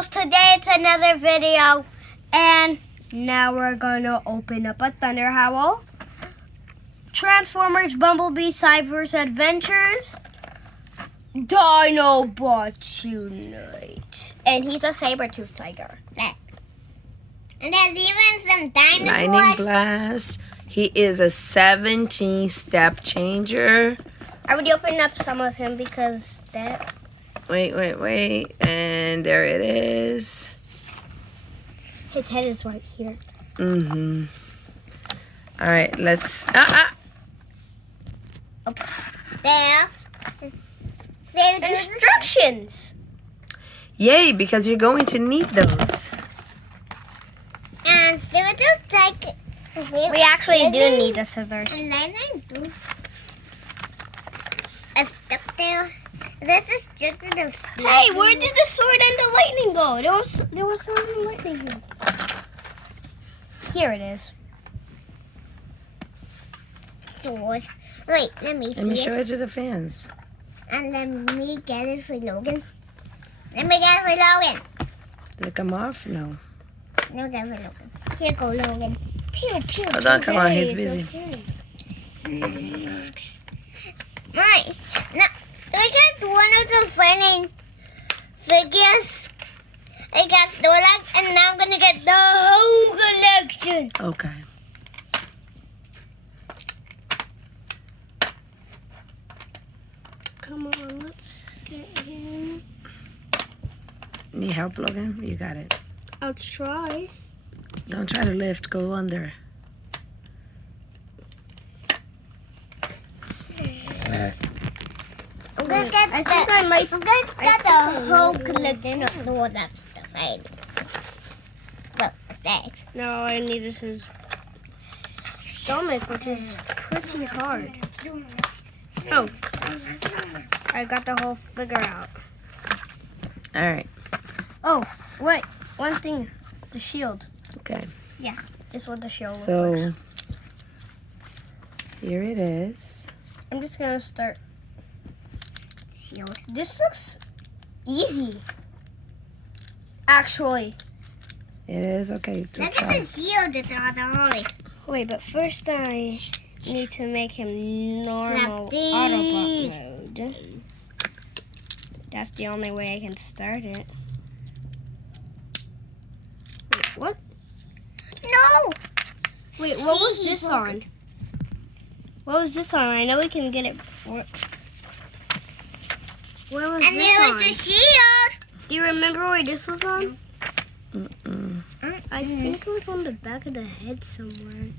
girls, today it's another video, and now we're gonna open up a Thunderhowl, Transformers Bumblebee Cyber's Adventures, Dinobots Unite, and he's a saber-tooth tiger. And there's even some dinosaurs. Lightning Blast. He is a 17-step changer. I would open up some of him because that... Wait. And there it is. His head is right here. Mm-hmm. All right, let's... There. Instructions! Yay, because you're going to need those. And saber-tooth tiger. We actually do need the scissors. And lightning too. A stuck there. This is just enough. Hey, where did the sword and the lightning go? There was sword and lightning here. Here it is. Sword. Wait, let me see Let me show it. it to the fans. And let me get it for Logan. Let me get it for Logan. Lick them off? No. Let me get it for Logan. Here go Logan. Pew pew. Hold on, come on, Hey, he's it's busy. okay. Right. Now, we got one of the funny figures. I got Snorlax, and now I'm gonna get the whole collection. Okay. Come on, let's get him. Need help, Logan? You got it. I'll try. Don't try to lift. Go under. I'm gonna get I think I might. I'm gonna get the whole collection of Snorlax stuff. Right? Look, there. No, I need is his stomach, which is pretty hard. Oh, I got the whole figure out. All right. Oh, wait, one thing, the shield. Okay. This is what the shield looks So, like. here it is. I'm just gonna start. Shield. This looks easy. Actually. It is okay. To Look try. at the shield that's on the holy. Wait, but first I need to make him normal Slap Autobot mode. That's the only way I can start it. Wait, what? No! Wait, what was this on? What was this on? I know we can get it. Where was And this there on? was the shield. Do you remember where this was on? Mm-mm. I think it was on the back of the head somewhere.